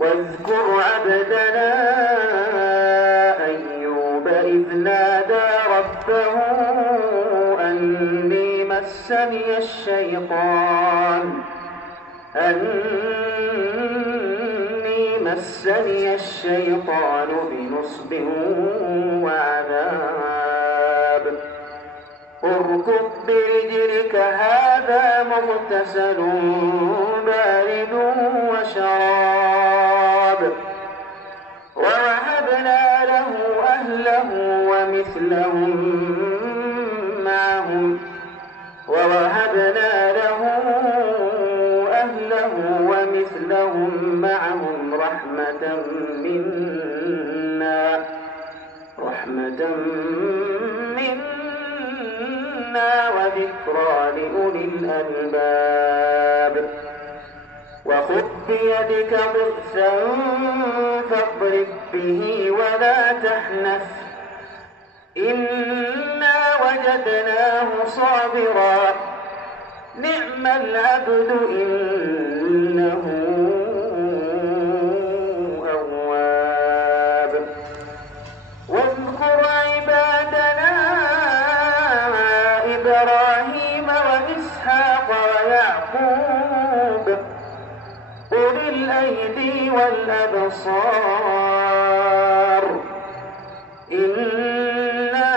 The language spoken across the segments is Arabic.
واذكر عبدنا أيوب إذ نادى ربه أني مسني الشيطان بنصب وعذاب اركض برجلك هذا مغتسل بارد وشراب ووهبنا له أهله ومثلهم معهم رحمة منا وذكرى لأولي الألباب وخذ بيدك ضغثا فاضرب به ولا تحنث إنا وجدناه صابرا نعم العبد إنه أواب واذكر عبادنا إبراهيم وإسحاق ويعقوب أولي الأيدي والأبصار إنا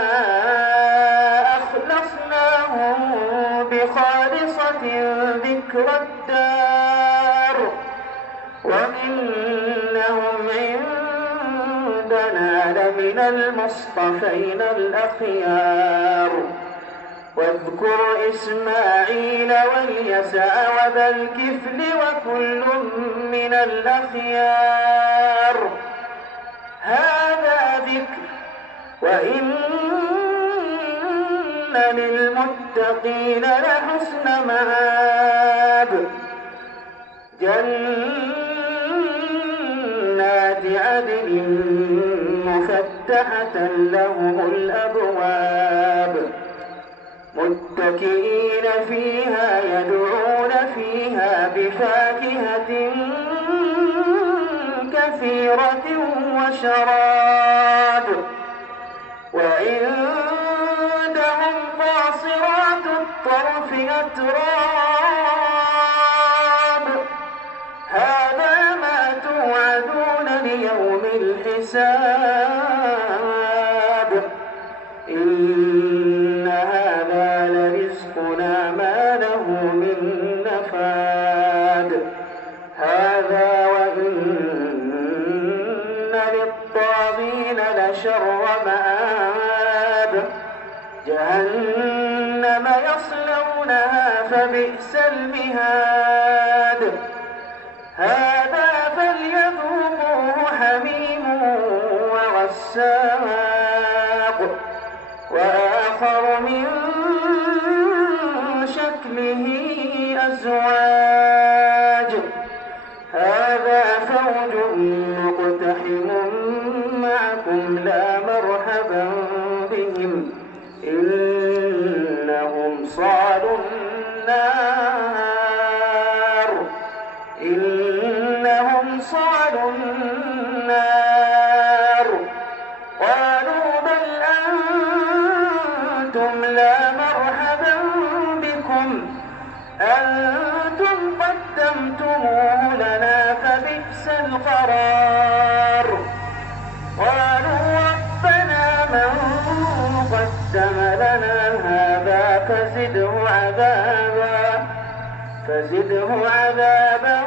أخلصناهم بخالصة ذكر الدار وإنهم عندنا لمن المصطفين الأخيار واذكر إسماعيل واليسع وذا الكفل وكل من الأخيار هذا ذكر وإن للمتقين لحسن مآب جنات عدن مفتحة لهم الأبواب متكئين فيها يدعون فيها بفاكهة كثيرة وشراب وعندهم قاصرات الطرف أتراب هذا ما توعدون ليوم الحساب إن هذا لرزقنا ما له من نفاد هذا وإن للطاغين لشر مآب جهنم يصلونها فبئس المهاد هذا فليذوقوه حميم وغساق وآخر من شكله أزواج هذا فوج مقتحم معكم لا مرحبا بهم إنهم صالوا النار قالوا بل أنتم لا مرحبا بكم أنتم قدمتموه لنا فبئس القرار قالوا ربنا من قدم لنا هذا فزده عذابا